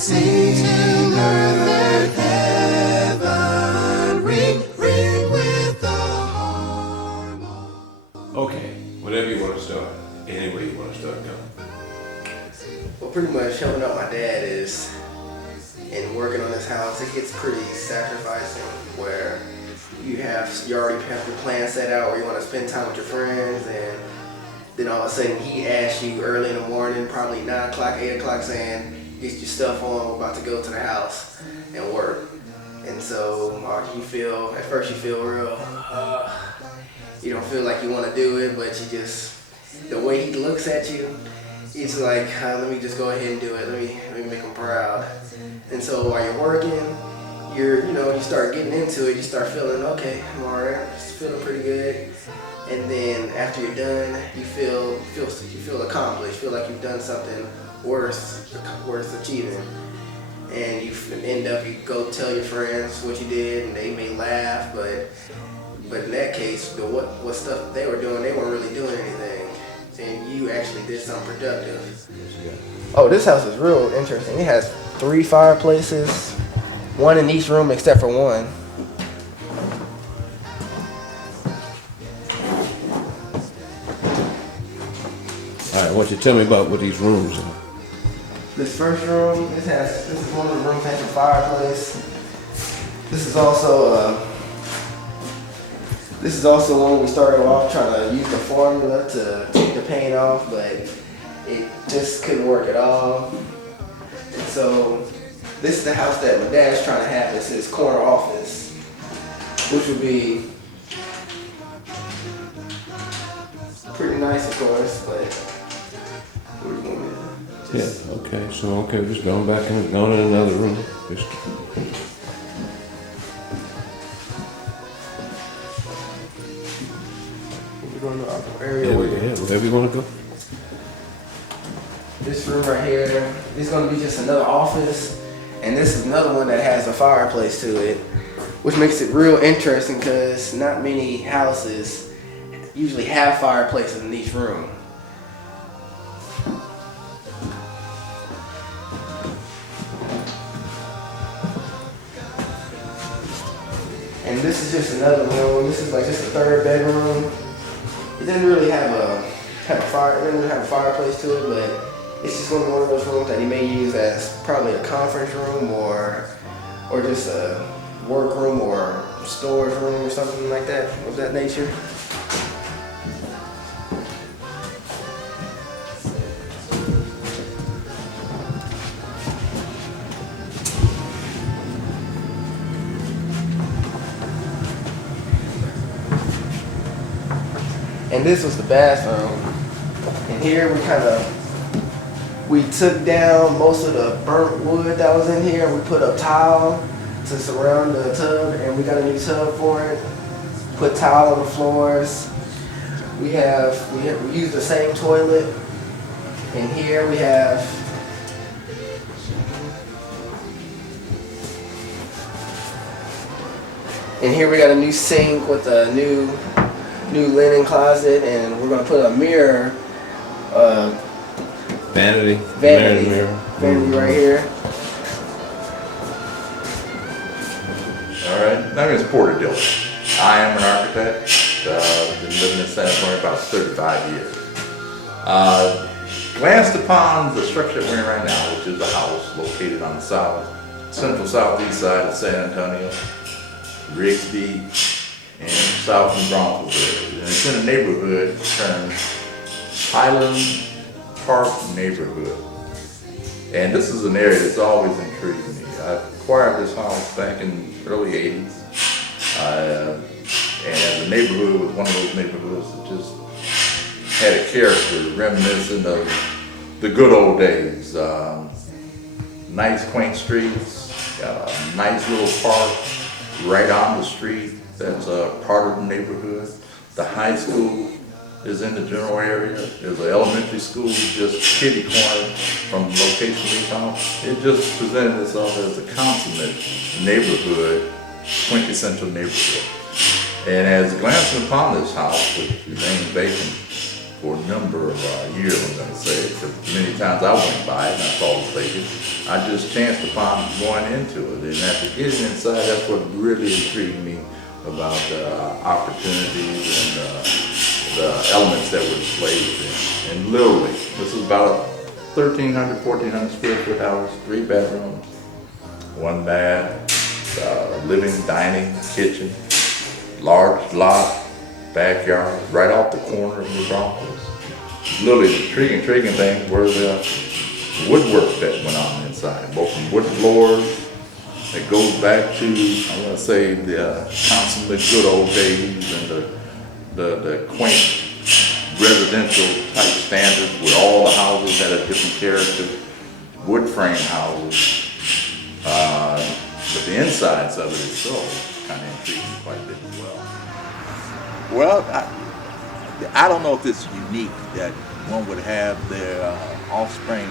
sing earth and heaven, ring, ring with the harmony. Okay, whatever you want to start, any way you want to start going. Well, pretty much helping out my dad is, and working on this house, it gets pretty sacrificing where you already have your plan set out where you want to spend time with your friends, and then all of a sudden he asks you early in the morning, probably 9 o'clock, 8 o'clock, saying, get your stuff on, we're about to go to the house and work. And so at first you feel real, you don't feel like you want to do it, but you just, the way he looks at you, it's like, let me just go ahead and do it. Let me make him proud. And so while you're working, you start getting into it. You start feeling, okay, I'm all right, feeling pretty good. And then after you're done, you feel accomplished. Feel like you've done something worth achieving. And you go tell your friends what you did, and they may laugh, but in that case, what stuff they were doing, they weren't really doing anything. And you actually did something productive. Oh, this house is real interesting. It has 3 fireplaces, 1 in each room except for one. All right, why don't you tell me about what these rooms are? This first room, this is one of the rooms that has a fireplace. This is also when we started off trying to use the formula to take the paint off, but it just couldn't work at all. And so this is the house that my dad's trying to have as his corner office, which would be pretty nice, of course, but we're going to just... Yeah, okay, just going back and going in another room. We're going to our area wherever you want to go. This room right here is going to be just another office, and this is another one that has a fireplace to it, which makes it real interesting because not many houses usually have fireplaces in each room. And this is just another room. This is like just a 3rd bedroom. It didn't really have a fireplace to it, but it's just one of those rooms that you may use as probably a conference room or just a work room or storage room or something like that, of that nature. And this was the bathroom. And here we took down most of the burnt wood that was in here. We put a tile to surround the tub, and we got a new tub for it. Put tile on the floors. We use the same toilet. And here we have got a new sink with a new linen closet, and we're gonna put a mirror, Vanity mirror. Right here. All right, my name is Darik Dillard. I am an architect. Been living in San Antonio about 35 years. Glanced upon the structure that we're in right now, which is a house located on the central southeast side of San Antonio, Rigsby, and south in Bronxville. And it's in a neighborhood termed Highland Park neighborhood. And this is an area that's always intrigued me. I acquired this house back in the early 80s. And the neighborhood was one of those neighborhoods that just had a character reminiscent of the good old days. Nice quaint streets, got a nice little park right on the street that's part of the neighborhood. The high school is in the general area. There's an elementary school just kitty corner from the location of this house. It just presented itself as a consummate neighborhood, quintessential neighborhood. And as glancing upon this house, which remained vacant for a number of years, I'm going to say, because many times I went by it and I saw the vacant. I just chanced upon going into it, and after getting inside, that's what really intrigued me about the opportunities and the elements that were displayed. And literally, this is about a 1,300, 1,400 square foot house, 3 bedrooms, 1 bath, living, dining, kitchen, large lot, backyard, right off the corner of New Braunfels. Literally, the intriguing things were the woodwork that went on inside, both from wood floors. It goes back to, I'm going to say, the consummate good old days and the quaint residential type standards where all the houses had a different character, wood frame houses. But the insides of it itself kind of intrigued me quite a bit as well. Well, I don't know if it's unique that one would have their offspring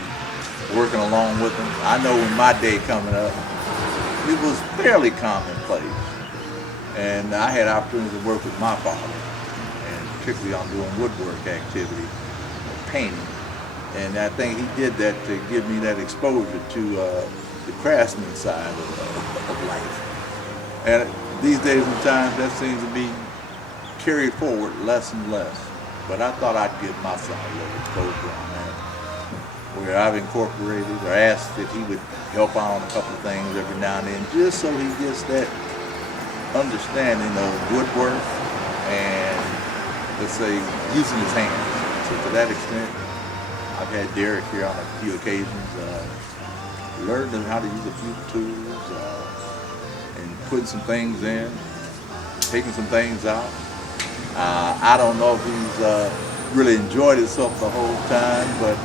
working along with them. I know when my day coming up, it was fairly commonplace. And I had opportunity to work with my father, and particularly on doing woodwork activity, painting. And I think he did that to give me that exposure to the craftsman side of life. And these days and times, that seems to be carried forward less and less. But I thought I'd give my son a little exposure on that, where I've incorporated or asked if he would help out on a couple of things every now and then, just so he gets that understanding of woodwork and, let's say, using his hands. So to that extent, I've had Darik here on a few occasions, learned him how to use a few tools, and putting some things in, taking some things out. I don't know if he's really enjoyed himself the whole time, but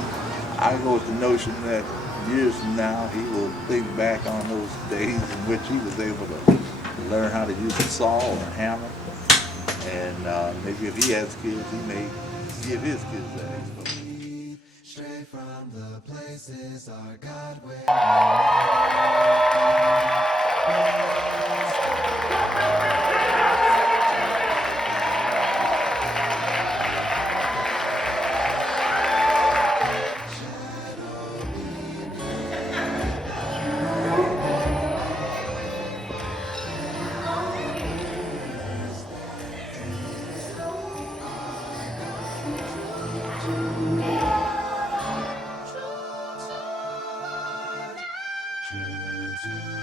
I go with the notion that years from now he will think back on those days in which he was able to learn how to use a saw or a hammer. And maybe if he has kids, he may give his kids that exposure. Straight from the places our God went. True to